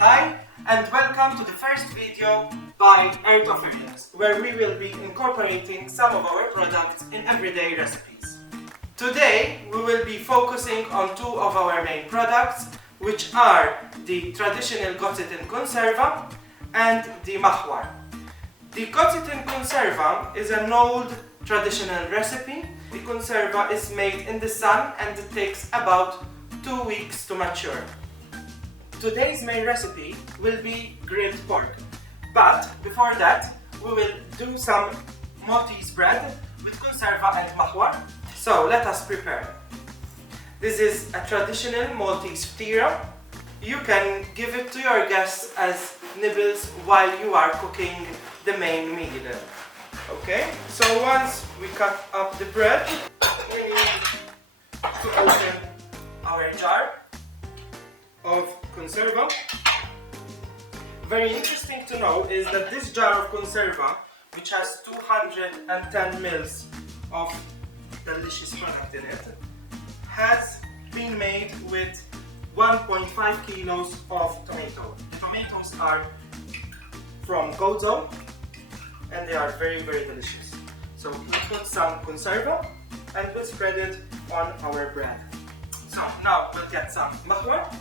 Hi and welcome to the first video by Art of Fitness, where we will be incorporating some of our products in everyday recipes. Today we will be focusing on two of our main products, which are the Traditional Kunserva and the L-Mahwar. The Traditional Kunserva is an old traditional recipe. The conserva is made in the sun and it takes about 2 weeks to mature. Today's main recipe will be grilled pork, but before that we will do some Maltese bread with conserva and L-Mahwar. So let us prepare. This is a traditional Maltese fteera. You can give it to your guests as nibbles while you are cooking the main meal. Okay, so once we cut up the bread, we need to open our jar of conserva. Very interesting to know is that this jar of conserva, which has 210 mils of delicious product in it, has been made with 1.5 kilos of tomato. The tomatoes are from Gozo and they are very delicious. So we put some conserva and we'll spread it on our bread. So now we'll get some L-Mahwar.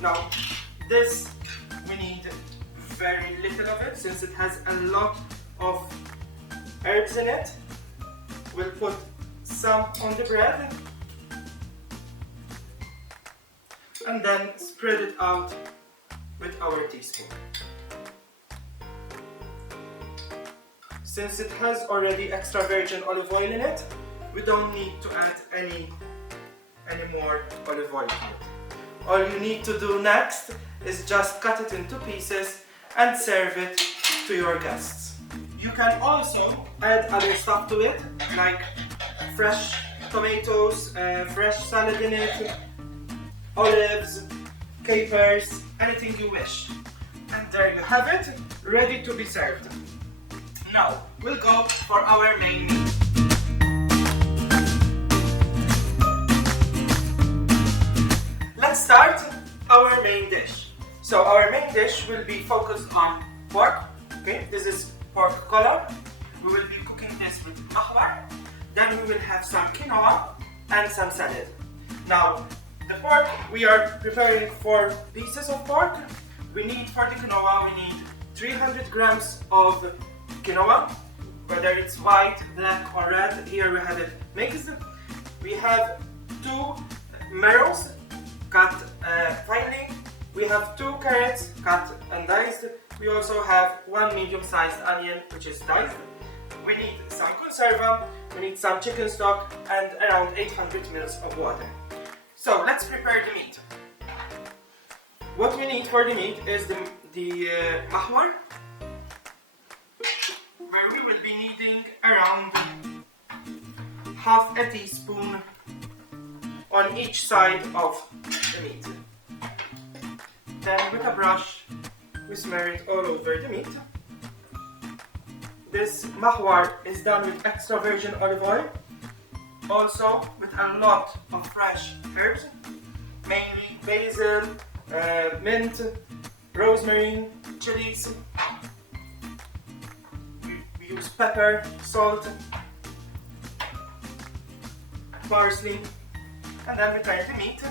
Now this we need very little of it since it has a lot of herbs in it. We'll put some on the bread and then spread it out with our teaspoon. Since it has already extra virgin olive oil in it, we don't need to add any more olive oil to it. All you need to do next is just cut it into pieces and serve it to your guests. You can also add other stuff to it, like fresh tomatoes, fresh salad in it, olives, capers, anything you wish. And there you have it, ready to be served. Now, we'll go for our main meal. Let's start our main dish. So our main dish will be focused on pork. Okay, this is pork collar. We will be cooking this with L-Mahwar. Then we will have some quinoa and some salad. Now, the pork we are preparing 4 pieces of pork. We need for the quinoa, we need 300 grams of quinoa, whether it's white, black or red. Here we have it mixed. We have 2 marrows cut finely. We have 2 carrots cut and diced. We also have 1 medium-sized onion which is diced. We need some conserva, we need some chicken stock and around 800 mils of water. So let's prepare the meat. What we need for the meat is the L-Mahwar, where we will be needing around half a teaspoon on each side of the meat. Then with a brush we smear it all over the meat. This L-Mahwar is done with extra virgin olive oil, also with a lot of fresh herbs, mainly basil, mint, rosemary, chilies. We use pepper, salt, parsley, and then we turn the meat,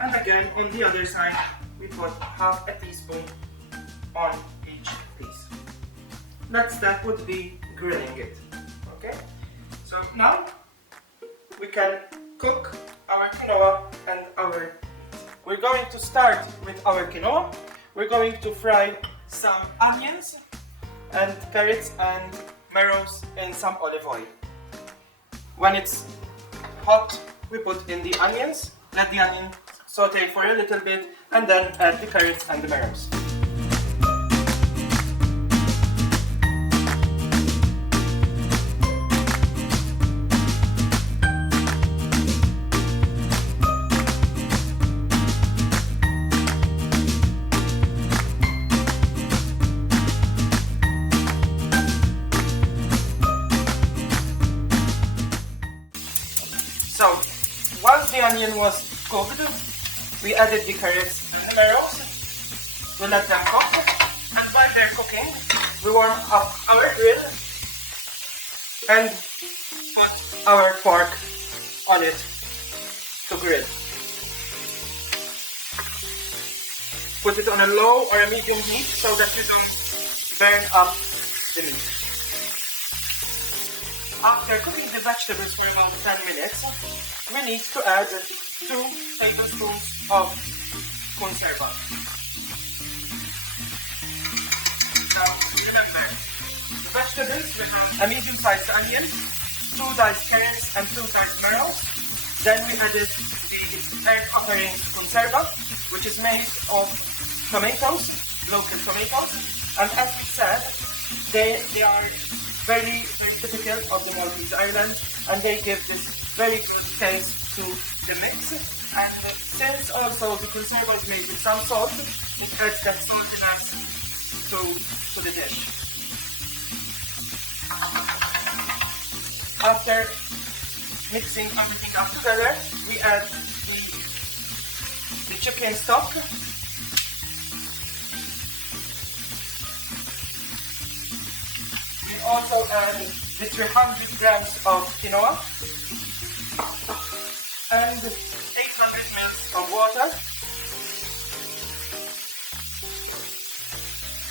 and again on the other side we put half a teaspoon on each piece. Next step would be grilling it. Okay, so now we can cook our quinoa and our meat. We're going to start with our quinoa. We're going to fry some onions and carrots and marrows in some olive oil. When it's hot, we put in the onions, let the onion saute for a little bit, and then add the carrots and the marrows. So, once the onion was cooked, we added the carrots and the marrows. we let them cook, and while they're cooking, we warm up our grill and put our pork on it to grill. Put it on a low or a medium heat so that you don't burn up the meat. After cooking the vegetables for about 10 minutes, we need to add 2 tablespoons of Kunserva. Now remember, the vegetables we have a medium-sized onion, 2 diced carrots and 2 diced marrows. Then we added the earth offering Kunserva, which is made of tomatoes, local tomatoes, and as we said, they are very typical of the Maltese island, and they give this very good taste to the mix. And since also the Kunserva is made with some salt, it adds that saltiness to the dish. After mixing everything up together, we add the chicken stock. We also add the 300 grams of quinoa and 800 ml of water.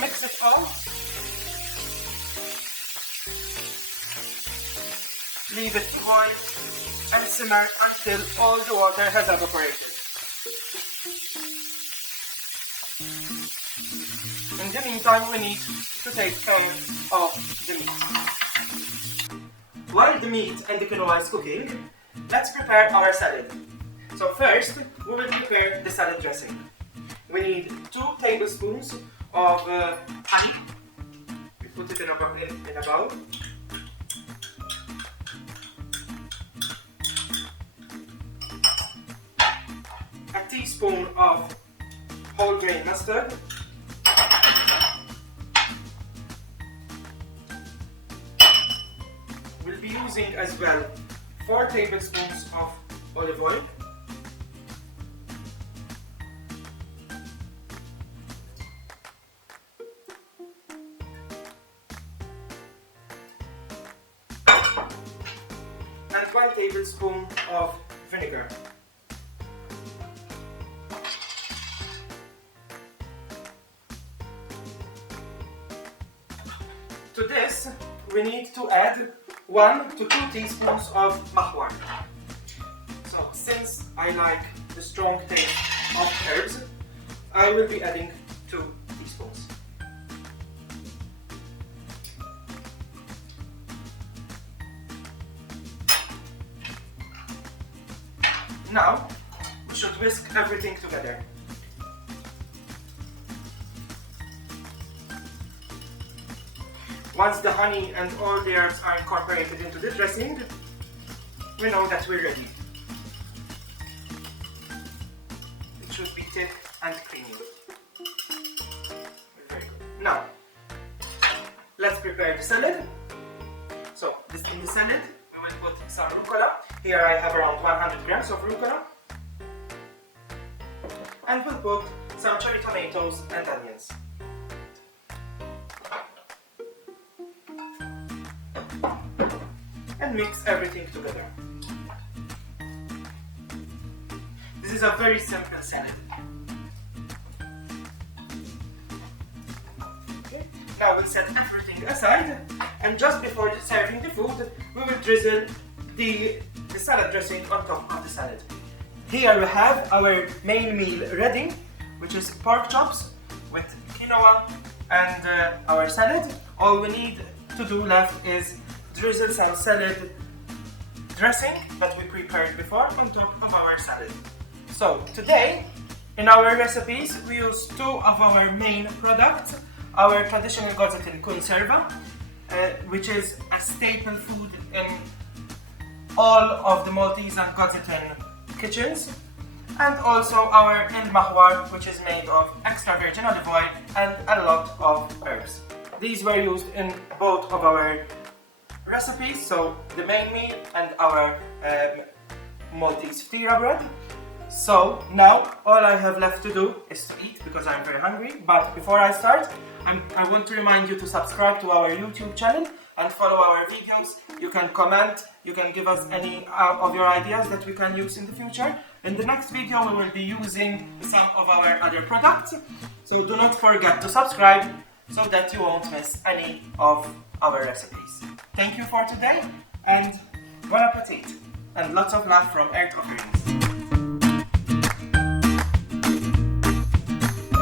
Mix it all. Leave it to boil and simmer until all the water has evaporated. In the meantime, we need to take care of the meat. While the meat and the quinoa is cooking, let's prepare our salad. So first, we will prepare the salad dressing. We need 2 tablespoons of honey. We put it in a bowl. A teaspoon of whole grain mustard. We'll be using as well 4 tablespoons of olive oil. And 1 tablespoon of vinegar. To this, we need to add 1 to 2 teaspoons of Mahwar. So, since I like the strong taste of herbs, I will be adding 2 teaspoons. Now, we should whisk everything together. Once the honey and all the herbs are incorporated into the dressing, we know that we're ready. It should be thick and creamy. Very good. Now, let's prepare the salad. So, in the salad, we will put some rucola. Here I have around 100 grams of rucola. And we'll put some cherry tomatoes and onions. And mix everything together. This is a very simple salad. Okay. Now we'll set everything aside, and just before serving the food, we will drizzle the salad dressing on top of the salad. Here we have our main meal ready, which is pork chops with quinoa and our salad. All we need to do left is drizzle some salad dressing that we prepared before on top of our salad. So today, in our recipes, we use 2 of our main products. Our traditional Kunserva, which is a staple food in all of the Maltese and Gozitan kitchens, and also our L-Mahwar, which is made of extra virgin olive oil and a lot of herbs. These were used in both of our recipes, so the main meal and our Maltese ftira bread. So now all I have left to do is to eat because I'm very hungry. But before I start, I want to remind you to subscribe to our YouTube channel and follow our videos. You can comment, you can give us any of your ideas that we can use in the future. In the next video we will be using some of our other products. So do not forget to subscribe so that you won't miss any of our recipes. Thank you for today and bon appetit and lots of love from Earth Offerings.